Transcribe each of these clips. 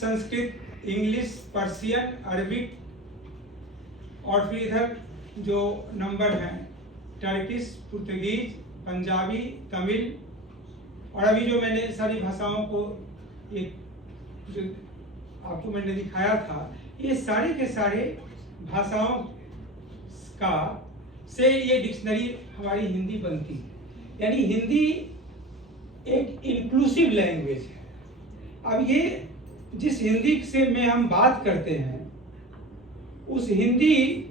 Sanskrit, English, Persian, Arabic और फिर इधर जो नंबर हैं टर्किश, पुर्तगीज, पंजाबी, तमिल और अभी जो मैंने सारी भाषाओं को एक जो आपको मैंने दिखाया था, ये सारे के सारे भाषाओं का से ये डिक्शनरी हमारी हिंदी बनती है। यानी हिंदी एक इंक्लूसिव लैंग्वेज है। अब ये जिस हिंदी से में हम बात करते हैं उस हिंदी,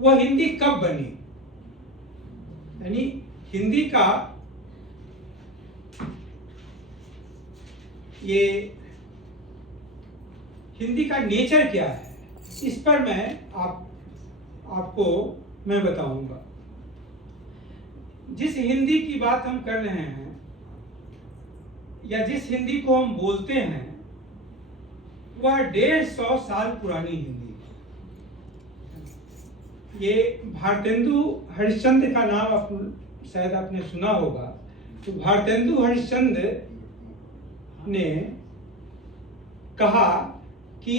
वह हिंदी कब बनी, यानी हिंदी का ये हिंदी का नेचर क्या है, इस पर मैं आपको मैं बताऊंगा। जिस हिंदी की बात हम कर रहे हैं या जिस हिंदी को हम बोलते हैं वह 150 साल पुरानी हिंदी है। ये भारतेंदु हरिश्चंद्र का नाम शायद आपने सुना होगा। तो भारतेंदु हरिश्चंद्र ने कहा कि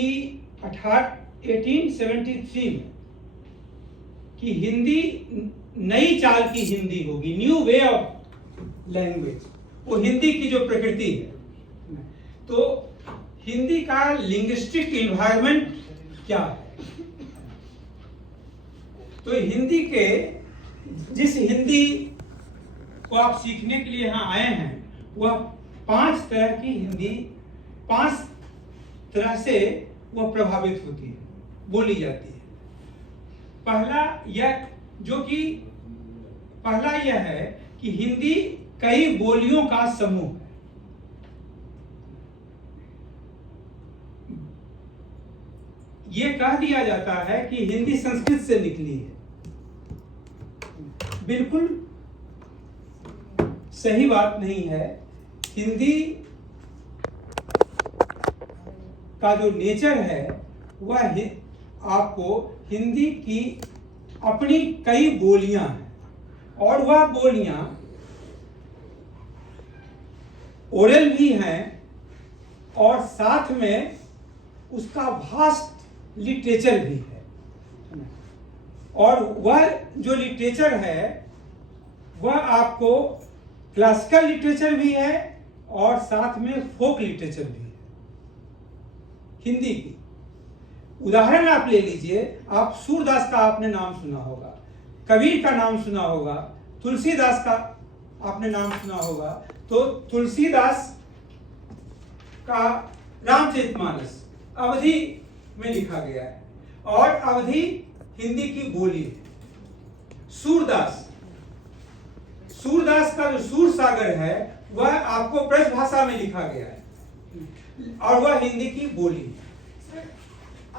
1873 में कि हिंदी नई चाल की हिंदी होगी, न्यू वे ऑफ लैंग्वेज। वो हिंदी की जो प्रकृति है। तो हिंदी का लिंग्विस्टिक इन्वायरमेंट क्या है, तो हिंदी के जिस हिंदी को आप सीखने के लिए यहाँ आए हैं वह 5 तरह की हिंदी, 5 तरह से वह प्रभावित होती है, बोली जाती है। पहला यह है कि हिंदी कई बोलियों का समूह है। यह कह दिया जाता है कि हिंदी संस्कृत से निकली है। बिल्कुल सही बात नहीं है। हिंदी का जो नेचर है वह आपको हिंदी की अपनी कई बोलियां हैं और वह बोलियां ओरल भी हैं और साथ में उसका वास्ट लिटरेचर भी है। और वह जो लिटरेचर है वह आपको क्लासिकल लिटरेचर भी है और साथ में फोक लिटरेचर भी है हिंदी की। उदाहरण आप ले लीजिए, आप सूरदास का आपने नाम सुना होगा, कबीर का नाम सुना होगा, तुलसीदास का आपने नाम सुना होगा। तो तुलसीदास का रामचरितमानस अवधी में लिखा गया है और अवधी हिंदी की बोली है। सूरदास का जो सूर सागर है वह आपको ब्रज भाषा में लिखा गया है और वह हिंदी की बोली है।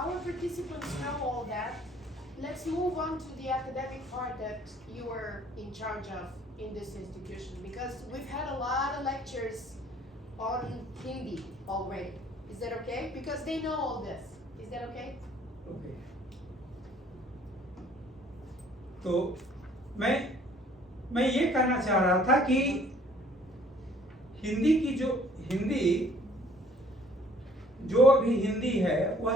Our participants know all that. Let's move on to the academic part that you are in charge of in this institution, because we've had a lot of lectures on Hindi already. Is that okay? Because they know all this. Is that okay? Okay. तो मैं ये कहना चाह रहा था कि हिंदी की जो अभी हिंदी है वह